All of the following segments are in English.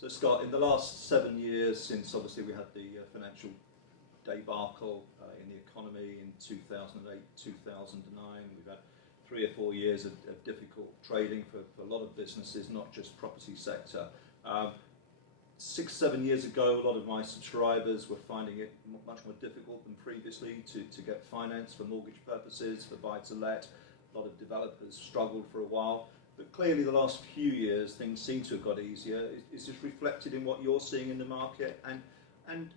So Scott, in the last 7 years, since obviously we had the financial debacle in the economy in 2008, 2009, we've had 3 or 4 years of difficult trading for a lot of businesses, not just property sector. 6, 7 years ago, a lot of my subscribers were finding it much more difficult than previously to get finance for mortgage purposes, for buy-to-let. A lot of developers struggled for a while. But clearly the last few years, things seem to have got easier. Is this reflected in what you're seeing in the market? And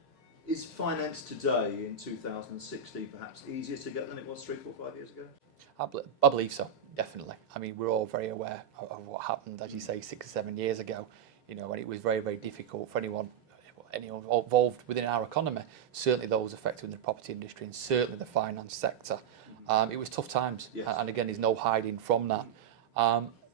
is finance today, in 2016, perhaps easier to get than it was 3, 4, 5 years ago? I believe so, definitely. I mean, we're all very aware of what happened, as you say, 6 or 7 years ago. You know, and it was very, very difficult for anyone involved within our economy, certainly those affected in the property industry and certainly the finance sector. It was tough times, yes. And again, there's no hiding from that.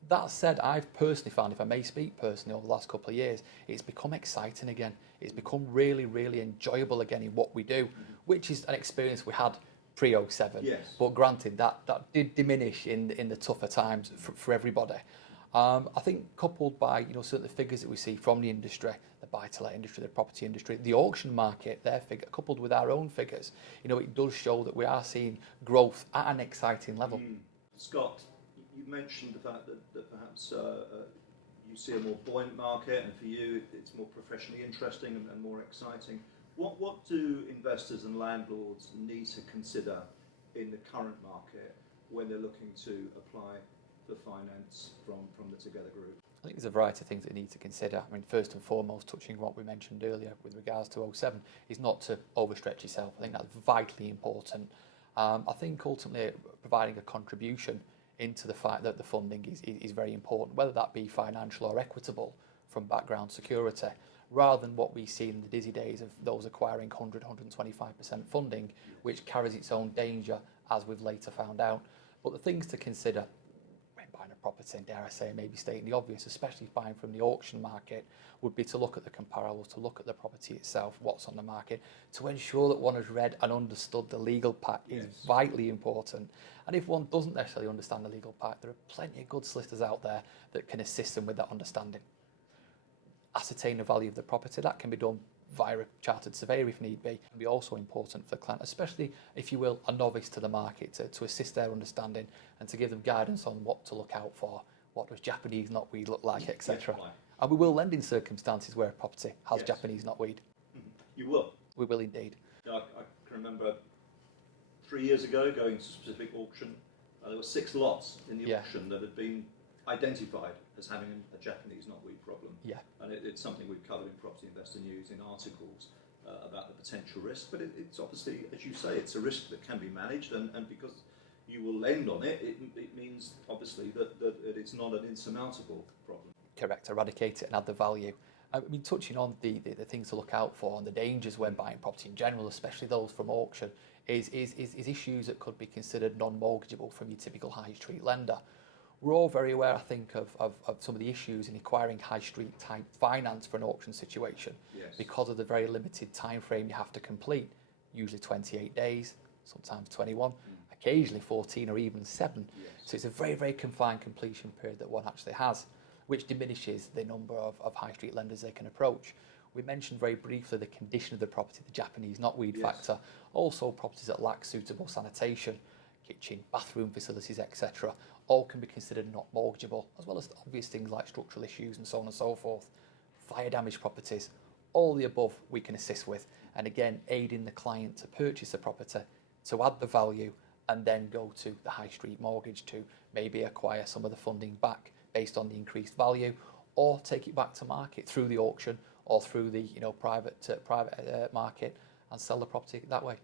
That said, I've personally found, if I may speak personally, over the last couple of years, it's become exciting again. It's become really, really enjoyable again in what we do, which is an experience we had pre-07. Yes. But granted, that did diminish in the tougher times for everybody. I think coupled by certain figures that we see from the industry, the buy-to-let industry, the property industry, the auction market, their figure, coupled with our own figures, it does show that we are seeing growth at an exciting level. Scott, you mentioned the fact that perhaps you see a more buoyant market, and for you it's more professionally interesting and more exciting. What do investors and landlords need to consider in the current market when they're looking to apply for finance from the Together Group? I think there's a variety of things that you need to consider. I mean, first and foremost, touching on what we mentioned earlier with regards to 07, is not to overstretch yourself. I think that's vitally important. I think ultimately providing a contribution into the fact that the funding is very important, whether that be financial or equitable from background security, rather than what we see in the dizzy days of those acquiring 100, 125% funding, which carries its own danger, as we've later found out. But the things to consider when buying a property, and dare I say, maybe stating the obvious, especially buying from the auction market, would be to look at the comparables, to look at the property itself, what's on the market, to ensure that one has read and understood the legal pack is vitally important. And if one doesn't necessarily understand the legal pack, there are plenty of good solicitors out there that can assist them with that understanding. Ascertain the value of the property. That can be done via a chartered surveyor if need be. It can be also important for the client, especially, if you will, a novice to the market, to assist their understanding and to give them guidance on what to look out for, what does Japanese knotweed look like, etc. And we will lend in circumstances where a property has Japanese knotweed. You will? We will indeed. I can remember 3 years ago going to a specific auction. There were 6 lots in the auction that had been identified as having a Japanese knotweed problem. Yeah. And it's something we've covered in Property Investor News in articles about the potential risk, but it's obviously, as you say, it's a risk that can be managed, and because you will lend on it, it means obviously that it's not an insurmountable problem. Correct, eradicate it and add the value. I mean, touching on the things to look out for and the dangers when buying property in general, especially those from auction, is issues that could be considered non-mortgageable from your typical high street lender. We're all very aware, I think, of some of the issues in acquiring high street type finance for an auction situation, because of the very limited time frame you have to complete, usually 28 days, sometimes 21, occasionally 14 or even 7. So it's a very, very confined completion period that one actually has, which diminishes the number of high street lenders they can approach. We mentioned very briefly the condition of the property, the Japanese knotweed factor, also properties that lack suitable sanitation, kitchen, bathroom facilities, etc., all can be considered not mortgageable, as well as obvious things like structural issues and so on and so forth. Fire damaged properties, all the above we can assist with, and again, aiding the client to purchase the property, to add the value, and then go to the high street mortgage to maybe acquire some of the funding back based on the increased value, or take it back to market through the auction or through the private market and sell the property that way.